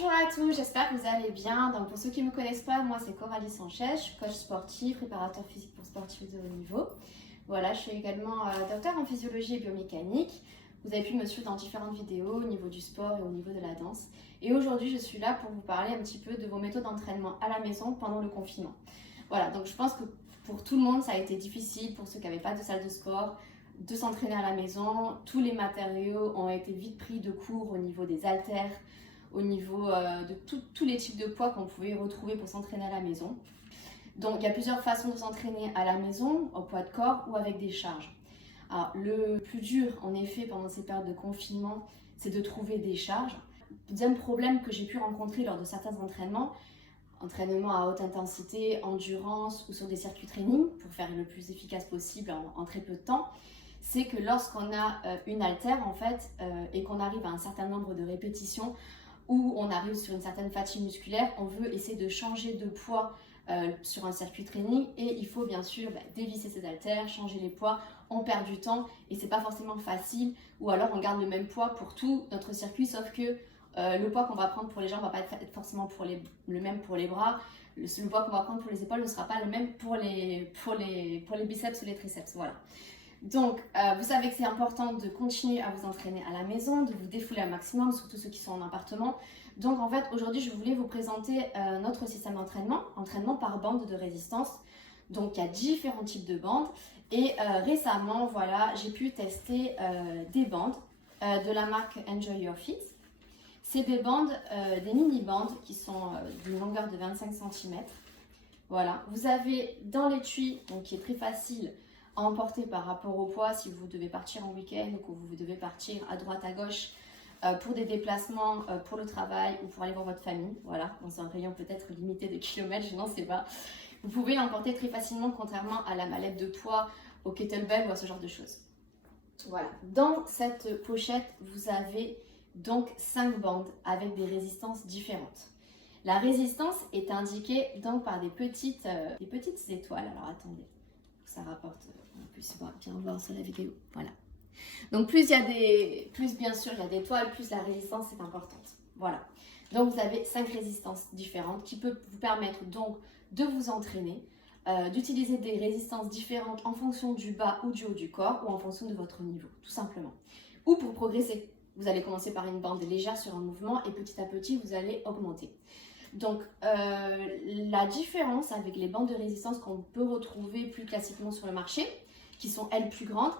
Bonjour à tous, j'espère que vous allez bien. Donc pour ceux qui ne me connaissent pas, moi c'est Coralie Sanchez, je suis coach sportif, préparateur physique pour sportifs de haut niveau. Voilà, je suis également docteur en physiologie et biomécanique. Vous avez pu me suivre dans différentes vidéos au niveau du sport et au niveau de la danse. Et aujourd'hui, je suis là pour vous parler un petit peu de vos méthodes d'entraînement à la maison pendant le confinement. Voilà, donc je pense que pour tout le monde, ça a été difficile, pour ceux qui n'avaient pas de salle de sport, de s'entraîner à la maison. Tous les matériaux ont été vite pris de court au niveau des haltères, au niveau de tous les types de poids qu'on pouvait retrouver pour s'entraîner à la maison. Donc il y a plusieurs façons de s'entraîner à la maison, au poids de corps ou avec des charges. Alors le plus dur en effet pendant ces périodes de confinement, c'est de trouver des charges. Le deuxième problème que j'ai pu rencontrer lors de certains entraînements à haute intensité, endurance ou sur des circuits training pour faire le plus efficace possible en très peu de temps, c'est que lorsqu'on a une haltère en fait et qu'on arrive à un certain nombre de répétitions, où on arrive sur une certaine fatigue musculaire, on veut essayer de changer de poids sur un circuit training et il faut bien sûr dévisser ses haltères, changer les poids, on perd du temps et c'est pas forcément facile, ou alors on garde le même poids pour tout notre circuit, sauf que le poids qu'on va prendre pour les jambes va pas être forcément le même pour les bras, le poids qu'on va prendre pour les épaules ne sera pas le même pour les biceps ou les triceps, voilà. Donc, vous savez que c'est important de continuer à vous entraîner à la maison, de vous défouler un maximum, surtout ceux qui sont en appartement. Donc, en fait, aujourd'hui, je voulais vous présenter notre système d'entraînement, entraînement par bande de résistance. Donc, il y a différents types de bandes. Et récemment, voilà, j'ai pu tester des bandes de la marque Enjoy Your Fit. C'est des bandes, des mini-bandes qui sont d'une longueur de 25 cm. Voilà, vous avez dans l'étui, donc qui est très facile à emporter par rapport au poids si vous devez partir en week-end ou que vous devez partir à droite à gauche pour des déplacements pour le travail ou pour aller voir votre famille. Voilà, dans un rayon peut-être limité de kilomètres, je n'en sais pas. Vous pouvez l'emporter très facilement contrairement à la mallette de poids, au kettlebell ou à ce genre de choses. Voilà, dans cette pochette, vous avez donc 5 bandes avec des résistances différentes. La résistance est indiquée donc par des petites étoiles. Alors attendez, ça rapporte, on puisse bien voir sur la vidéo. Voilà. Donc plus bien sûr il y a d'étoiles, plus la résistance est importante. Voilà. Donc vous avez 5 résistances différentes qui peuvent vous permettre donc de vous entraîner, d'utiliser des résistances différentes en fonction du bas ou du haut du corps ou en fonction de votre niveau, tout simplement. Ou pour progresser. Vous allez commencer par une bande légère sur un mouvement et petit à petit vous allez augmenter. Donc la différence avec les bandes de résistance qu'on peut retrouver plus classiquement sur le marché, qui sont elles plus grandes,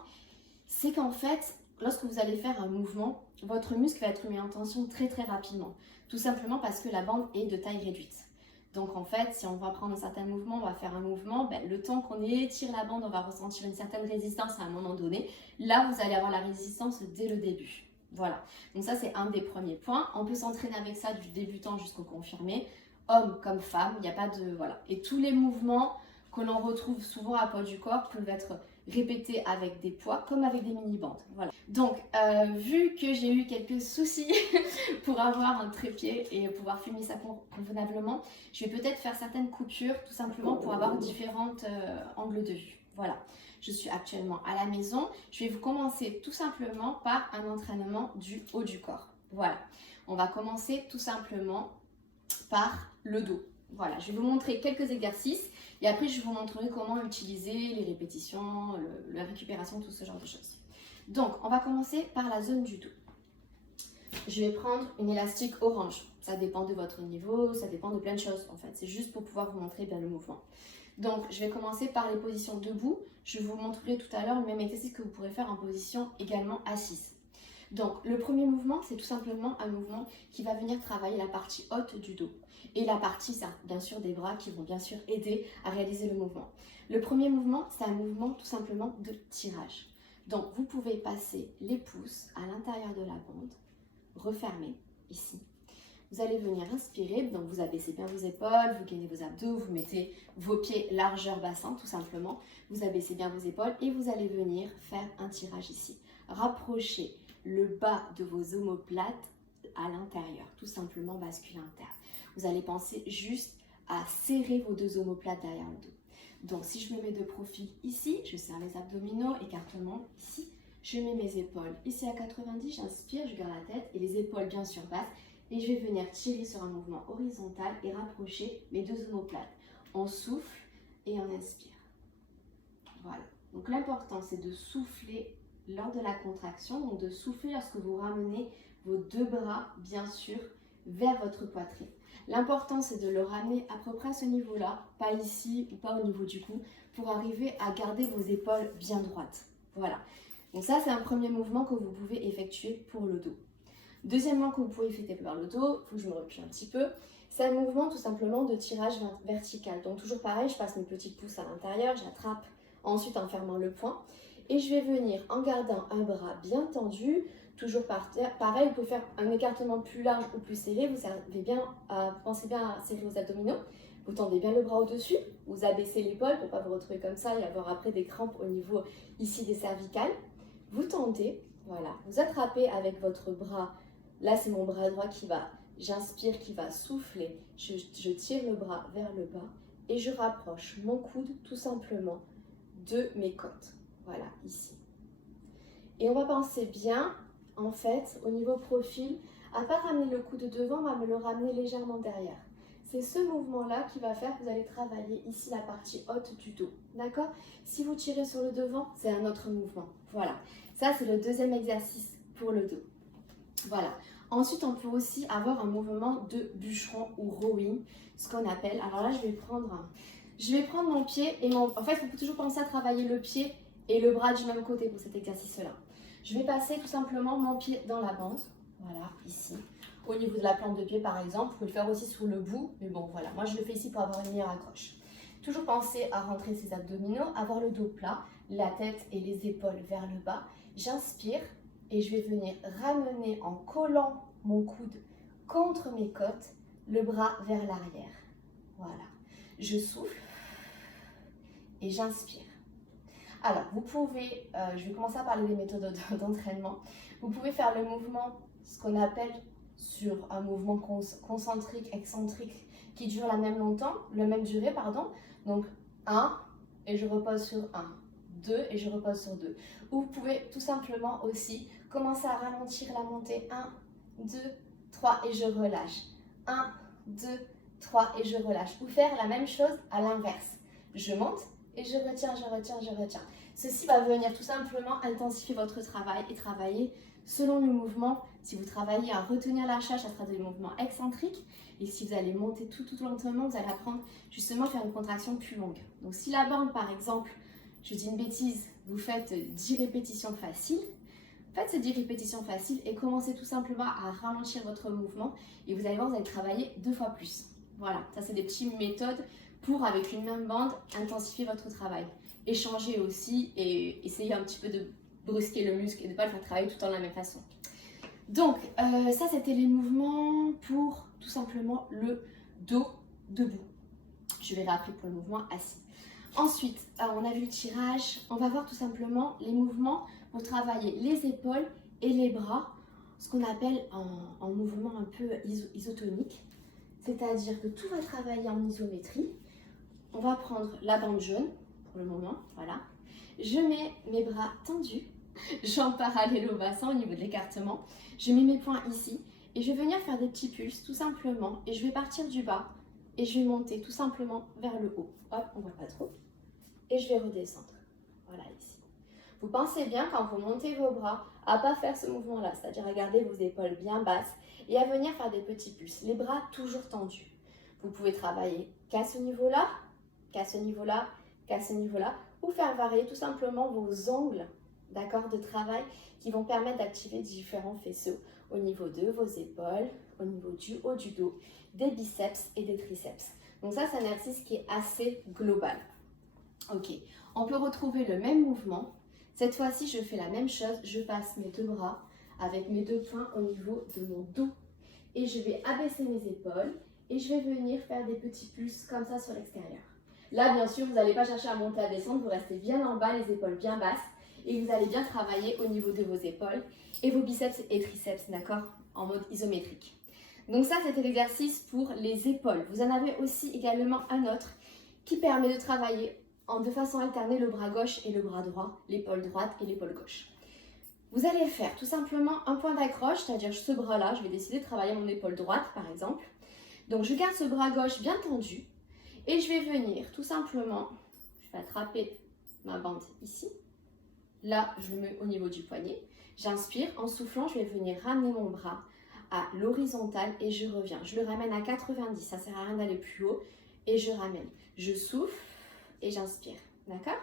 c'est qu'en fait, lorsque vous allez faire un mouvement, votre muscle va être mis en tension très très rapidement. Tout simplement parce que la bande est de taille réduite. Donc en fait, si on va prendre un certain mouvement, on va faire un mouvement, le temps qu'on étire la bande, on va ressentir une certaine résistance à un moment donné. Là, vous allez avoir la résistance dès le début. Voilà, donc ça c'est un des premiers points. On peut s'entraîner avec ça du débutant jusqu'au confirmé, homme comme femme, il n'y a pas de... Voilà. Et tous les mouvements que l'on retrouve souvent à poids du corps peuvent être répétés avec des poids comme avec des mini-bandes. Voilà. Donc, vu que j'ai eu quelques soucis pour avoir un trépied et pouvoir filmer ça convenablement, je vais peut-être faire certaines coupures tout simplement pour avoir différents angles de vue. Voilà. Je suis actuellement à la maison. Je vais vous commencer tout simplement par un entraînement du haut du corps. Voilà. On va commencer tout simplement par le dos. Voilà, je vais vous montrer quelques exercices et après je vous montrerai comment utiliser les répétitions, la récupération, tout ce genre de choses. Donc, on va commencer par la zone du dos. Je vais prendre une élastique orange. Ça dépend de votre niveau, ça dépend de plein de choses en fait. C'est juste pour pouvoir vous montrer bien le mouvement. Donc, je vais commencer par les positions debout. Je vous montrerai tout à l'heure le même exercice que vous pourrez faire en position également assise. Donc, le premier mouvement, c'est tout simplement un mouvement qui va venir travailler la partie haute du dos. Et la partie, bien sûr, des bras qui vont bien sûr aider à réaliser le mouvement. Le premier mouvement, c'est un mouvement tout simplement de tirage. Donc, vous pouvez passer les pouces à l'intérieur de la bande, refermer ici. Vous allez venir inspirer, donc vous abaissez bien vos épaules, vous gainez vos abdos, vous mettez vos pieds largeur bassin tout simplement. Vous abaissez bien vos épaules et vous allez venir faire un tirage ici. Rapprochez le bas de vos omoplates à l'intérieur, tout simplement basculer interne. Vous allez penser juste à serrer vos deux omoplates derrière le dos. Donc si je me mets de profil ici, je serre les abdominaux, écartement ici, je mets mes épaules ici à 90, j'inspire, je garde la tête et les épaules bien sûr basses Et je vais venir tirer sur un mouvement horizontal et rapprocher mes deux omoplates. On souffle et on inspire. Voilà. Donc l'important, c'est de souffler lors de la contraction, donc de souffler lorsque vous ramenez vos deux bras, bien sûr, vers votre poitrine. L'important, c'est de le ramener à peu près à ce niveau-là, pas ici ou pas au niveau du cou, pour arriver à garder vos épaules bien droites. Voilà. Donc ça, c'est un premier mouvement que vous pouvez effectuer pour le dos. Deuxièmement, que vous pouvez effectuer par le dos, il faut que je me recule un petit peu, c'est un mouvement tout simplement de tirage vertical. Donc toujours pareil, je passe mes petits pouces à l'intérieur, j'attrape ensuite en fermant le poing. Et je vais venir en gardant un bras bien tendu, toujours par terre. Pareil, vous pouvez faire un écartement plus large ou plus serré. Pensez bien à serrer vos abdominaux. Vous tendez bien le bras au-dessus, vous abaissez l'épaule pour ne pas vous retrouver comme ça et avoir après des crampes au niveau ici des cervicales. Vous tendez, voilà, vous attrapez avec votre bras. Là, c'est mon bras droit j'inspire, qui va souffler. Je tire le bras vers le bas et je rapproche mon coude tout simplement de mes côtes. Voilà, ici. Et on va penser bien, en fait, au niveau profil, à ne pas ramener le coude devant, on va me le ramener légèrement derrière. C'est ce mouvement-là qui va faire que vous allez travailler ici la partie haute du dos. D'accord? Si vous tirez sur le devant, c'est un autre mouvement. Voilà. Ça, c'est le deuxième exercice pour le dos. Voilà. Ensuite, on peut aussi avoir un mouvement de bûcheron ou rowing, ce qu'on appelle. Alors là, je vais prendre mon pied et en fait, il faut toujours penser à travailler le pied et le bras du même côté pour cet exercice-là. Je vais passer tout simplement mon pied dans la bande, voilà, ici. Au niveau de la plante de pied, par exemple, vous pouvez le faire aussi sur le bout, mais bon, voilà, moi je le fais ici pour avoir une meilleure accroche. Toujours penser à rentrer ses abdominaux, avoir le dos plat, la tête et les épaules vers le bas. J'inspire et je vais venir ramener en collant mon coude contre mes côtes, le bras vers l'arrière. Voilà. Je souffle et j'inspire. Alors, vous pouvez, je vais commencer à parler des méthodes d'entraînement. Vous pouvez faire le mouvement, ce qu'on appelle sur un mouvement concentrique, excentrique, qui dure la même durée, pardon. Donc, 1 et je repose sur 1, 2 et je repose sur 2. Ou vous pouvez tout simplement aussi commencer à ralentir la montée, 1, 2, 3 et je relâche. 1, 2, 3 et je relâche. Ou faire la même chose à l'inverse. Je monte et je retiens, je retiens, je retiens. Ceci va venir tout simplement intensifier votre travail et travailler selon le mouvement. Si vous travaillez à retenir la charge, ça sera des mouvements excentriques. Et si vous allez monter tout lentement, vous allez apprendre justement à faire une contraction plus longue. Donc si la bande, par exemple, je dis une bêtise, vous faites 10 répétitions faciles, faites ces 10 répétitions faciles et commencez tout simplement à ralentir votre mouvement. Et vous allez voir, vous allez travailler 2 fois plus. Voilà, ça c'est des petites méthodes pour, avec une même bande, intensifier votre travail. Échanger aussi et essayer un petit peu de brusquer le muscle et de ne pas le faire travailler tout le temps de la même façon. Donc, ça c'était les mouvements pour tout simplement le dos debout. Je verrai après pour le mouvement assis. Ensuite, on a vu le tirage. On va voir tout simplement les mouvements pour travailler les épaules et les bras, ce qu'on appelle en mouvement un peu isotonique. C'est-à-dire que tout va travailler en isométrie. On va prendre la bande jaune pour le moment, voilà. Je mets mes bras tendus, jambes parallèles au bassin au niveau de l'écartement. Je mets mes poings ici et je vais venir faire des petits pulses tout simplement. Et je vais partir du bas et je vais monter tout simplement vers le haut. Hop, on ne voit pas trop. Et je vais redescendre, voilà ici. Vous pensez bien quand vous montez vos bras à ne pas faire ce mouvement-là, c'est-à-dire à garder vos épaules bien basses et à venir faire des petits pulses. Les bras toujours tendus. Vous pouvez travailler qu'à ce niveau-là, qu'à ce niveau-là, qu'à ce niveau-là, ou faire varier tout simplement vos angles, d'accord, de travail qui vont permettre d'activer différents faisceaux au niveau de vos épaules, au niveau du haut du dos, des biceps et des triceps. Donc ça, c'est un exercice qui est assez global. Ok, on peut retrouver le même mouvement. Cette fois-ci, je fais la même chose. Je passe mes deux bras avec mes deux poings au niveau de mon dos. Et je vais abaisser mes épaules et je vais venir faire des petits pulses comme ça sur l'extérieur. Là, bien sûr, vous n'allez pas chercher à monter, à descendre. Vous restez bien en bas, les épaules bien basses. Et vous allez bien travailler au niveau de vos épaules et vos biceps et triceps, d'accord, en mode isométrique. Donc ça, c'était l'exercice pour les épaules. Vous en avez aussi également un autre qui permet de travailler de façon alternée le bras gauche et le bras droit, l'épaule droite et l'épaule gauche. Vous allez faire tout simplement un point d'accroche, c'est-à-dire ce bras-là, je vais décider de travailler mon épaule droite par exemple. Donc je garde ce bras gauche bien tendu et je vais venir tout simplement, je vais attraper ma bande ici. Là, je le mets au niveau du poignet. J'inspire, en soufflant, je vais venir ramener mon bras à l'horizontale et je reviens. Je le ramène à 90, ça ne sert à rien d'aller plus haut. Et je ramène. Je souffle et j'inspire. D'accord?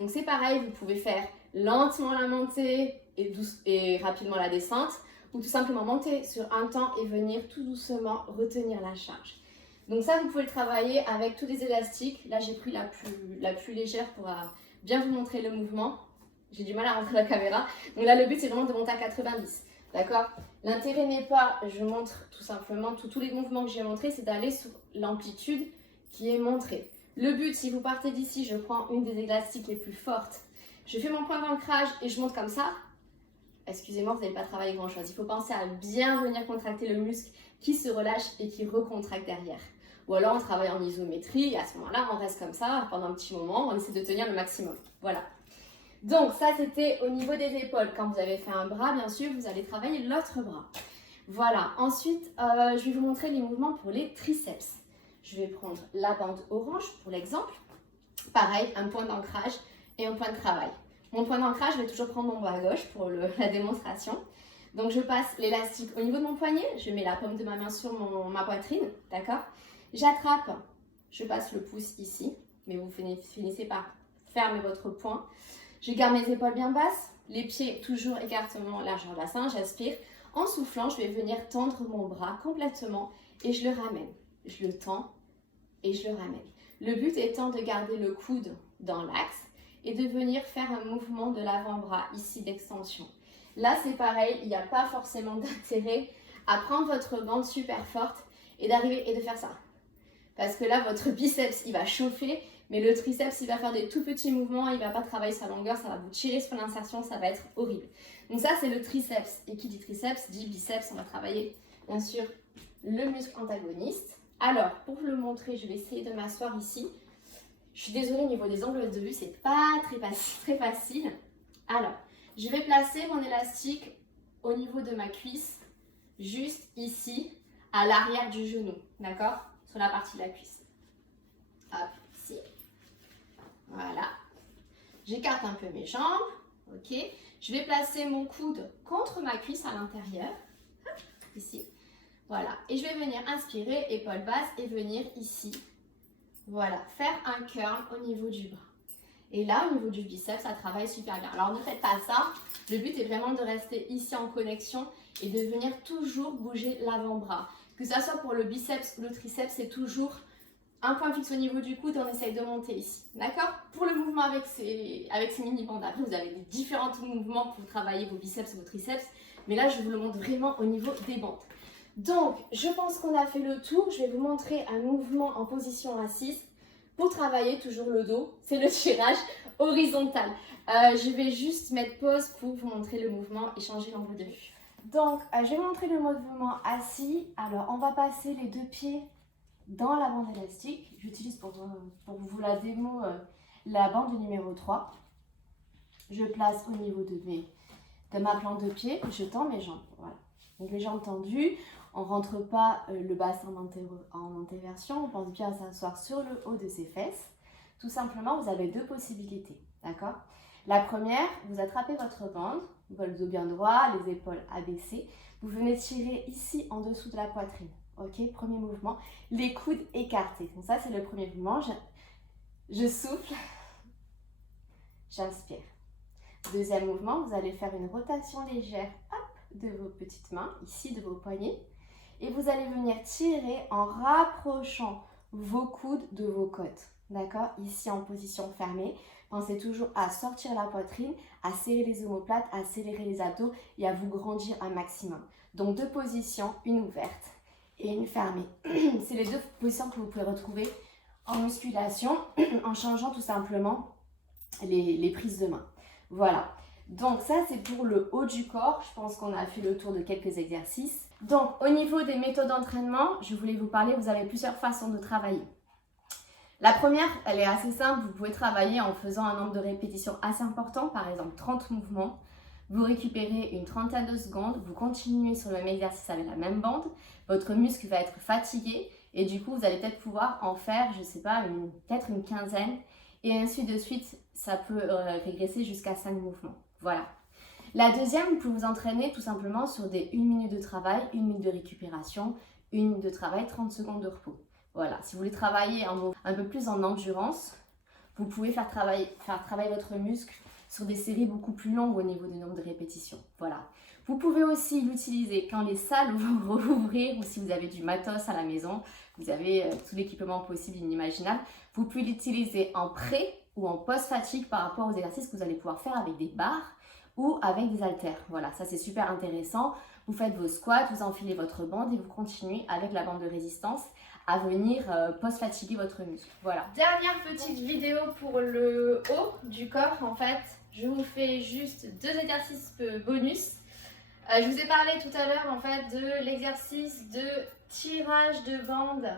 Donc c'est pareil, vous pouvez faire lentement la montée et rapidement la descente, ou tout simplement monter sur un temps et venir tout doucement retenir la charge. Donc ça, vous pouvez le travailler avec tous les élastiques. Là, j'ai pris la plus légère pour bien vous montrer le mouvement. J'ai du mal à rentrer la caméra. Donc là, le but, c'est vraiment de monter à 90. D'accord? L'intérêt n'est pas, je montre tout simplement, tous les mouvements que j'ai montrés, c'est d'aller sur l'amplitude qui est montrée. Le but, si vous partez d'ici, je prends une des élastiques les plus fortes. Je fais mon point d'ancrage et je monte comme ça. Excusez-moi, vous n'allez pas travailler grand-chose. Il faut penser à bien venir contracter le muscle qui se relâche et qui recontracte derrière. Ou alors, on travaille en isométrie et à ce moment-là, on reste comme ça pendant un petit moment. On essaie de tenir le maximum. Voilà. Donc ça c'était au niveau des épaules. Quand vous avez fait un bras, bien sûr, vous allez travailler l'autre bras. Voilà, ensuite je vais vous montrer les mouvements pour les triceps. Je vais prendre la bande orange pour l'exemple. Pareil, un point d'ancrage et un point de travail. Mon point d'ancrage, je vais toujours prendre mon bras gauche pour la démonstration. Donc je passe l'élastique au niveau de mon poignet, je mets la paume de ma main sur ma poitrine, d'accord? J'attrape, je passe le pouce ici, mais vous finissez par fermer votre poing. Je garde mes épaules bien basses, les pieds toujours écartement largeur bassin, j'aspire. En soufflant, je vais venir tendre mon bras complètement et je le ramène. Je le tends et je le ramène. Le but étant de garder le coude dans l'axe et de venir faire un mouvement de l'avant-bras ici d'extension. Là, c'est pareil, il n'y a pas forcément d'intérêt à prendre votre bande super forte et d'arriver et de faire ça. Parce que là, votre biceps, il va chauffer. Mais le triceps, il va faire des tout petits mouvements, il ne va pas travailler sa longueur, ça va vous tirer sur l'insertion, ça va être horrible. Donc ça, c'est le triceps. Et qui dit triceps, dit biceps. On va travailler, bien sûr, le muscle antagoniste. Alors, pour vous le montrer, je vais essayer de m'asseoir ici. Je suis désolée, au niveau des angles de vue, c'est pas très facile. Alors, je vais placer mon élastique au niveau de ma cuisse, juste ici, à l'arrière du genou, d'accord? Sur la partie de la cuisse. Hop, ici. Voilà, j'écarte un peu mes jambes, ok. Je vais placer mon coude contre ma cuisse à l'intérieur, ici, voilà. Et je vais venir inspirer, épaule basse et venir ici, voilà, faire un curl au niveau du bras. Et là, au niveau du biceps, ça travaille super bien. Alors ne faites pas ça, le but est vraiment de rester ici en connexion et de venir toujours bouger l'avant-bras. Que ça soit pour le biceps ou le triceps, c'est toujours un point fixe au niveau du coude et on essaye de monter ici. D'accord? Pour le mouvement avec ces mini-bandes, après vous avez différents mouvements pour travailler vos biceps et vos triceps. Mais là, je vous le montre vraiment au niveau des bandes. Donc, je pense qu'on a fait le tour. Je vais vous montrer un mouvement en position assise pour travailler toujours le dos. C'est le tirage horizontal. Je vais juste mettre pause pour vous montrer le mouvement et changer l'angle de vue. Donc, je vais montrer le mouvement assis. Alors, on va passer les deux pieds dans la bande élastique. J'utilise pour vous la démo la bande numéro 3. Je place au niveau de ma plante de pied, je tends mes jambes. Voilà. Donc les jambes tendues, on ne rentre pas le bassin en antéversion, on pense bien à s'asseoir sur le haut de ses fesses. Tout simplement, vous avez deux possibilités, d'accord? La première, vous attrapez votre bande, le dos bien droit, les épaules abaissées. Vous venez tirer ici en dessous de la poitrine. Ok, premier mouvement, les coudes écartés. Donc ça, c'est le premier mouvement. Je souffle, j'inspire. Deuxième mouvement, vous allez faire une rotation légère de vos petites mains, ici de vos poignets. Et vous allez venir tirer en rapprochant vos coudes de vos côtes. D'accord? Ici en position fermée. Pensez toujours à sortir la poitrine, à serrer les omoplates, à serrer les abdos et à vous grandir un maximum. Donc deux positions, une ouverte et une fermée. C'est les deux positions que vous pouvez retrouver en musculation en changeant tout simplement les prises de main. Voilà. Donc ça, c'est pour le haut du corps. Je pense qu'on a fait le tour de quelques exercices. Donc, au niveau des méthodes d'entraînement, je voulais vous parler, vous avez plusieurs façons de travailler. La première, elle est assez simple. Vous pouvez travailler en faisant un nombre de répétitions assez important, par exemple 30 mouvements. Vous récupérez une trentaine de secondes, vous continuez sur le même exercice avec la même bande, votre muscle va être fatigué et du coup vous allez peut-être pouvoir en faire, je sais pas, peut-être une quinzaine et ainsi de suite, ça peut régresser jusqu'à 5 mouvements. Voilà. La deuxième, vous pouvez vous entraîner tout simplement sur des 1 minute de travail, 1 minute de récupération, 1 minute de travail, 30 secondes de repos. Voilà, si vous voulez travailler un peu plus en endurance, vous pouvez faire travailler votre muscle sur des séries beaucoup plus longues au niveau du nombre de répétitions. Voilà. Vous pouvez aussi l'utiliser quand les salles vont rouvrir ou si vous avez du matos à la maison, vous avez tout l'équipement possible et inimaginable. Vous pouvez l'utiliser en pré ou en post-fatigue par rapport aux exercices que vous allez pouvoir faire avec des barres ou avec des haltères. Voilà, ça c'est super intéressant. Vous faites vos squats, vous enfilez votre bande et vous continuez avec la bande de résistance à venir post-fatiguer votre muscle. Voilà. Dernière petite vidéo pour le haut du corps. En fait, je vous fais juste 2 exercices bonus. Je vous ai parlé tout à l'heure en fait de l'exercice de tirage de bande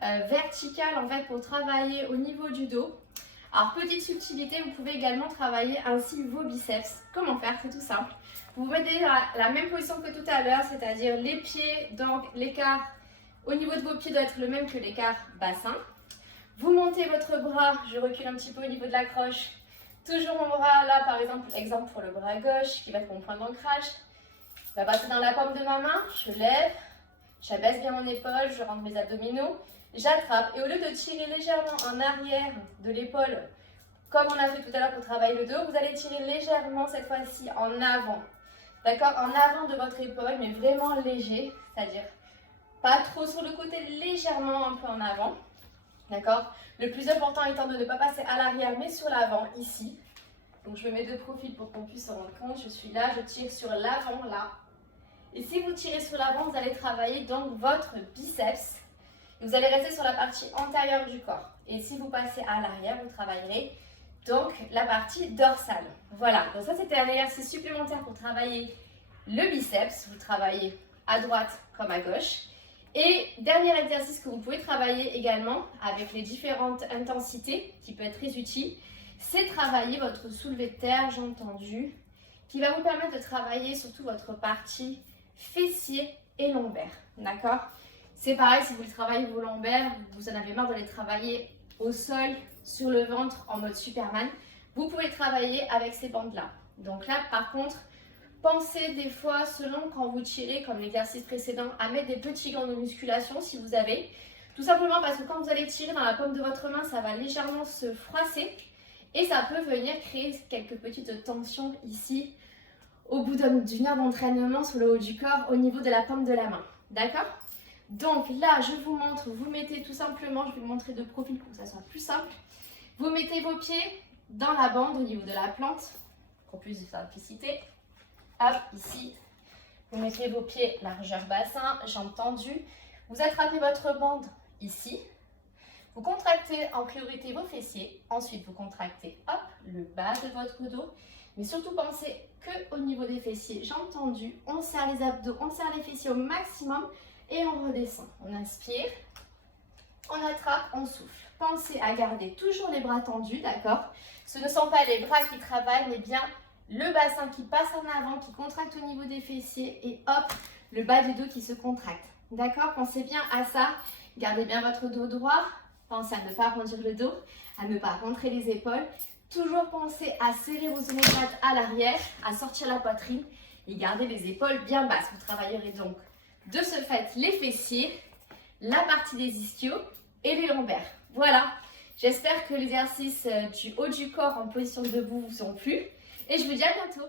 verticale en fait pour travailler au niveau du dos. Alors petite subtilité, vous pouvez également travailler ainsi vos biceps. Comment faire? C'est tout simple. Vous vous mettez dans la même position que tout à l'heure, c'est-à-dire les pieds, donc l'écart au niveau de vos pieds doit être le même que l'écart bassin. Vous montez votre bras, je recule un petit peu au niveau de la croche. Toujours mon bras là, par exemple pour le bras gauche qui va être mon point d'ancrage. Je vais passer dans la paume de ma main, je lève, j'abaisse bien mon épaule, je rentre mes abdominaux, j'attrape et au lieu de tirer légèrement en arrière de l'épaule, comme on a fait tout à l'heure pour travailler le dos, vous allez tirer légèrement cette fois-ci en avant. D'accord? En avant de votre épaule, mais vraiment léger, c'est-à-dire pas trop sur le côté, légèrement un peu en avant. D'accord? Le plus important étant de ne pas passer à l'arrière, mais sur l'avant, ici. Donc je me mets de profil pour qu'on puisse se rendre compte. Je suis là, je tire sur l'avant, là. Et si vous tirez sur l'avant, vous allez travailler donc votre biceps. Et vous allez rester sur la partie antérieure du corps. Et si vous passez à l'arrière, vous travaillerez donc la partie dorsale. Voilà, donc ça c'était un exercice supplémentaire pour travailler le biceps. Vous travaillez à droite comme à gauche. Et dernier exercice que vous pouvez travailler également avec les différentes intensités, qui peut être très utile, c'est travailler votre soulevé de terre, jambes tendues, qui va vous permettre de travailler surtout votre partie fessier et lombaire. D'accord? C'est pareil, si vous travaillez vos lombaires, vous en avez marre de les travailler au sol, sur le ventre, en mode Superman, vous pouvez travailler avec ces bandes-là. Donc là, par contre, pensez des fois, selon quand vous tirez, comme l'exercice précédent, à mettre des petits gants de musculation si vous avez. Tout simplement parce que quand vous allez tirer dans la paume de votre main, ça va légèrement se froisser et ça peut venir créer quelques petites tensions ici au bout d'une heure d'entraînement sur le haut du corps au niveau de la paume de la main. D'accord? Donc là, je vous montre, vous mettez tout simplement, je vais vous montrer de profil pour que ça soit plus simple. Vous mettez vos pieds dans la bande au niveau de la plante pour plus de simplicité. Hop, ici, vous mettez vos pieds largeur bassin, jambes tendues. Vous attrapez votre bande ici. Vous contractez en priorité vos fessiers. Ensuite, vous contractez hop, le bas de votre dos. Mais surtout, pensez qu'au niveau des fessiers, jambes tendues. On serre les abdos, on serre les fessiers au maximum et on redescend. On inspire, on attrape, on souffle. Pensez à garder toujours les bras tendus, d'accord? Ce ne sont pas les bras qui travaillent, mais bien le bassin qui passe en avant, qui contracte au niveau des fessiers et hop, le bas du dos qui se contracte. D'accord? Pensez bien à ça. Gardez bien votre dos droit. Pensez à ne pas arrondir le dos, à ne pas rentrer les épaules. Toujours pensez à serrer vos omoplates à l'arrière, à sortir la poitrine et garder les épaules bien basses. Vous travaillerez donc de ce fait les fessiers, la partie des ischios et les lombaires. Voilà. J'espère que l'exercice du haut du corps en position debout vous ont plu. Et je vous dis à bientôt.